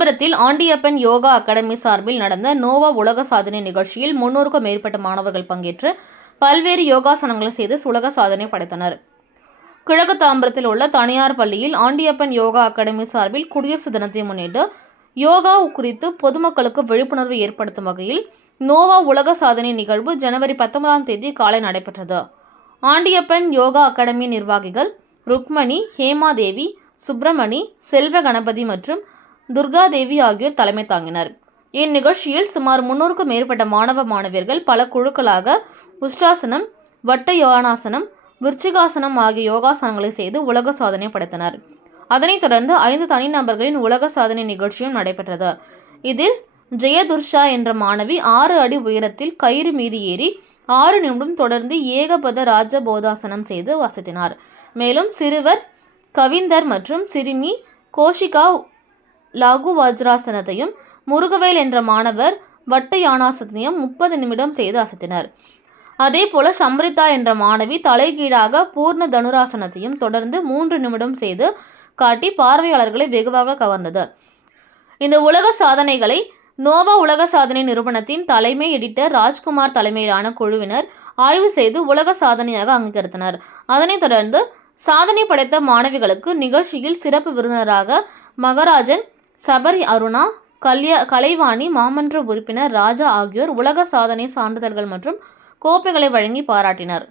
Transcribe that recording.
தாம்பரத்தில் ஆண்டியப்பன் யோகா அகாடமி சார்பில் நடந்த நோவா உலக சாதனை நிகழ்ச்சியில் முன்னூறுக்கும் மேற்பட்ட மாணவர்கள் பங்கேற்று பல்வேறு யோகாசனங்களை செய்து உலக சாதனை படைத்தனர். கிழக்கு தாம்பரத்தில் உள்ள தனியார் பள்ளியில் ஆண்டியப்பன் யோகா அகாடமி சார்பில் குடியரசு தினத்தை முன்னிட்டு யோகா குறித்து பொதுமக்களுக்கு விழிப்புணர்வு ஏற்படுத்தும் வகையில் நோவா உலக சாதனை நிகழ்வு ஜனவரி பத்தொன்பதாம் தேதி காலை நடைபெற்றது. ஆண்டியப்பன் யோகா அகாடமி நிர்வாகிகள் ருக்மணி ஹேமாதேவி சுப்பிரமணி செல்வ கணபதி மற்றும் துர்காதேவி ஆகியோர் தலைமை தாங்கினர். இந்நிகழ்ச்சியில் சுமார் முன்னூறுக்கும் மேற்பட்ட மாணவ மாணவியர்கள் பல குழுக்களாக உஷ்டாசனம் வட்ட யோகாசனம் விருச்சிகாசனம் ஆகிய யோகாசனங்களை செய்து உலக சாதனை படைத்தனர். அதனைத் தொடர்ந்து ஐந்து தனிநபர்களின் உலக சாதனை நிகழ்ச்சியும் நடைபெற்றது. இதில் ஜெயதுர்ஷா என்ற மாணவி ஆறு அடி உயரத்தில் கயிறு மீது ஏறி ஆறு நிமிடம் தொடர்ந்து ஏகபத ராஜ போதாசனம் செய்து வசத்தினார். மேலும் சிறுவர் கவிந்தர் மற்றும் சிறுமி கோஷிகா லாகு வஜ்ராசனத்தையும் முருகவேல் என்ற மாணவர் வட்டயானாசனத்தையும் முப்பது நிமிடம் செய்து அசத்தினர். அதேபோல சம்ரிதா என்ற மாணவி தலைகீழாக பூர்ண தனுராசனத்தையும் தொடர்ந்து மூன்று நிமிடம் செய்து காட்டி பார்வையாளர்களை வெகுவாக கவர்ந்தது. இந்த உலக சாதனைகளை நோவா உலக சாதனை நிறுவனத்தின் தலைமை எடிட்டர் ராஜ்குமார் தலைமையிலான குழுவினர் ஆய்வு செய்து உலக சாதனையாக அங்கீகரித்தனர். அதனைத் தொடர்ந்து சாதனை படைத்த மாணவிகளுக்கு நிகழ்ச்சியில் சிறப்பு விருந்தினராக மகராஜன் சபரி அருணா கல்யா கலைவாணி மாமன்ற உறுப்பினர் ராஜா ஆகியோர் உலக சாதனை சான்றிதழ்கள் மற்றும் கோப்பைகளை வழங்கி பாராட்டினர்.